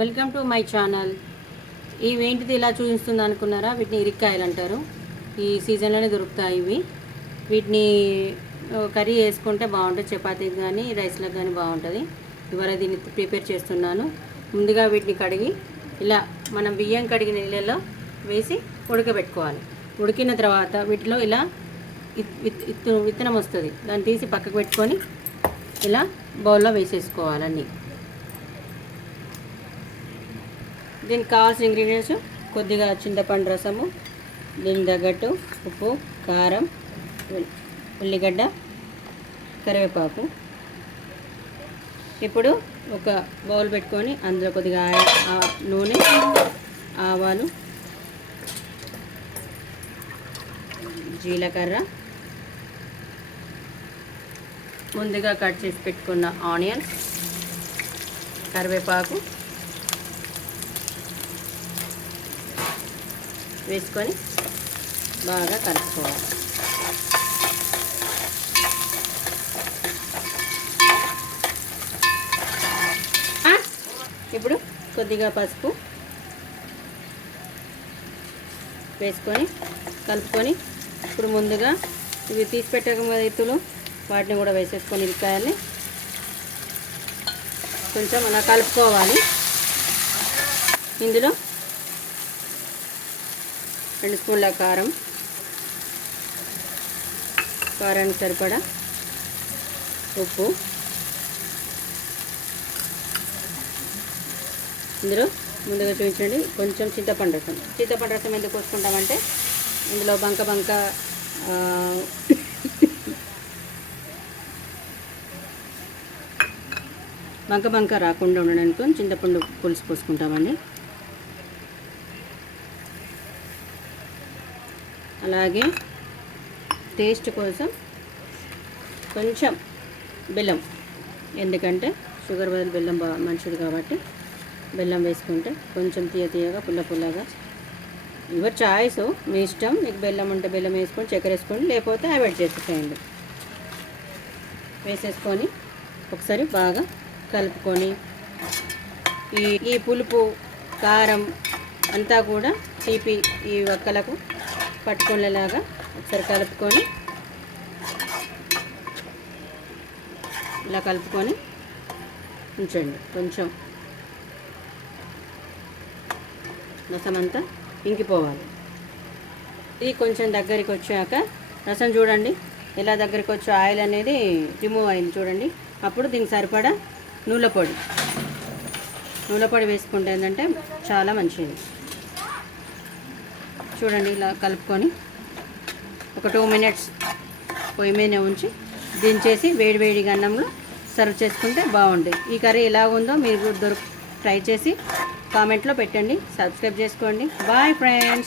Welcome to my channel. ఇవేంటిది ఇలా చూపిస్తుంది అనుకున్నారా? వీటిని ఇరిక్కాయలు అంటారు. ఈ సీజన్లోనే దొరుకుతాయి ఇవి. వీటిని కర్రీ వేసుకుంటే బాగుంటుంది, చపాతీకి కానీ రైస్లకు కానీ బాగుంటుంది. ఇవాళ దీన్ని ప్రిపేర్ చేస్తున్నాను. ముందుగా వీటిని కడిగి ఇలా మనం బియ్యం కడిగిన నీళ్ళల్లో వేసి ఉడకబెట్టుకోవాలి. ఉడికిన తర్వాత వీటిలో ఇలా విత్తనం వస్తుంది, దాన్ని తీసి పక్కకు పెట్టుకొని ఇలా బౌల్లో వేసేసుకోవాలన్నీ. దీనికి కావాల్సిన ఇంగ్రీడియంట్స్ కొద్దిగా చింతపండు రసము, దీనికి తగ్గట్టు ఉప్పు, కారం, ఉల్లిగడ్డ, కరివేపాకు. ఇప్పుడు ఒక బౌల్ పెట్టుకొని అందులో కొద్దిగా నూనె, ఆవాలు, జీలకర్ర, ముందుగా కట్ చేసి పెట్టుకున్న ఆనియన్స్, కరివేపాకు వేసుకొని బాగా కలుపుకోవాలి. ఇప్పుడు కొద్దిగా పసుపు వేసుకొని కలుపుకొని ఇప్పుడు ముందుగా ఇవి తీసి పెట్టాము కదా ఎత్తులు, వాటిని కూడా వేసేసుకొని ఇరికాయల్ని కొంచెం అలా కలుపుకోవాలి. ఇందులో 2 స్పూన్ల కారం, కారానికి సరిపడా ఉప్పు, ఇందులో ముందుగా చూపించండి కొంచెం చింతపండు రసం. చింతపండు రసం ఎందుకు పోసుకుంటామంటే ఇందులో బంక రాకుండా ఉండడానికి చింతపండు పులుసు పోసుకుంటామండి. అలాగే టేస్ట్ కోసం కొంచెం బెల్లం, ఎందుకంటే షుగర్ బదులు బెల్లం బాగా మంచిది కాబట్టి బెల్లం వేసుకుంటే కొంచెం తీయగా పుల్లగా. ఎవరి చాయిస్, మీ ఇష్టం. మీకు బెల్లం ఉంటే బెల్లం వేసుకొని, చక్కెర వేసుకోండి, లేకపోతే అవాయిడ్ చేసేసేయండి. వేసేసుకొని ఒకసారి బాగా కలుపుకొని ఈ పులుపు, కారం అంతా కూడా తీపి ఈ వక్కలకు పట్టుకునేలాగా ఒకసారి కలుపుకొని ఇలా కలుపుకొని ఉంచండి. కొంచెం రసం అంతా ఇంకిపోవాలి. ఇది కొంచెం దగ్గరికి వచ్చాక రసం చూడండి ఎలా దగ్గరికి వచ్చి ఆయిల్ అనేది రిమూవ్ అయింది చూడండి. అప్పుడు దీనికి సరిపడా నూనె పొడి వేసుకుంటే ఏంటంటే చాలా మంచిది. చూడండి ఇలా కలుపుకొని ఒక 2 మినిట్స్ పొయ్యి మీద ఉంచి దించేసి వేడిగా అన్నంలో సర్వ్ చేసుకుంటే బాగుంటుంది. ఈ కర్రీ ఎలా ఉందో మీరు ట్రై చేసి కామెంట్లో పెట్టండి. సబ్స్క్రైబ్ చేసుకోండి. Bye friends.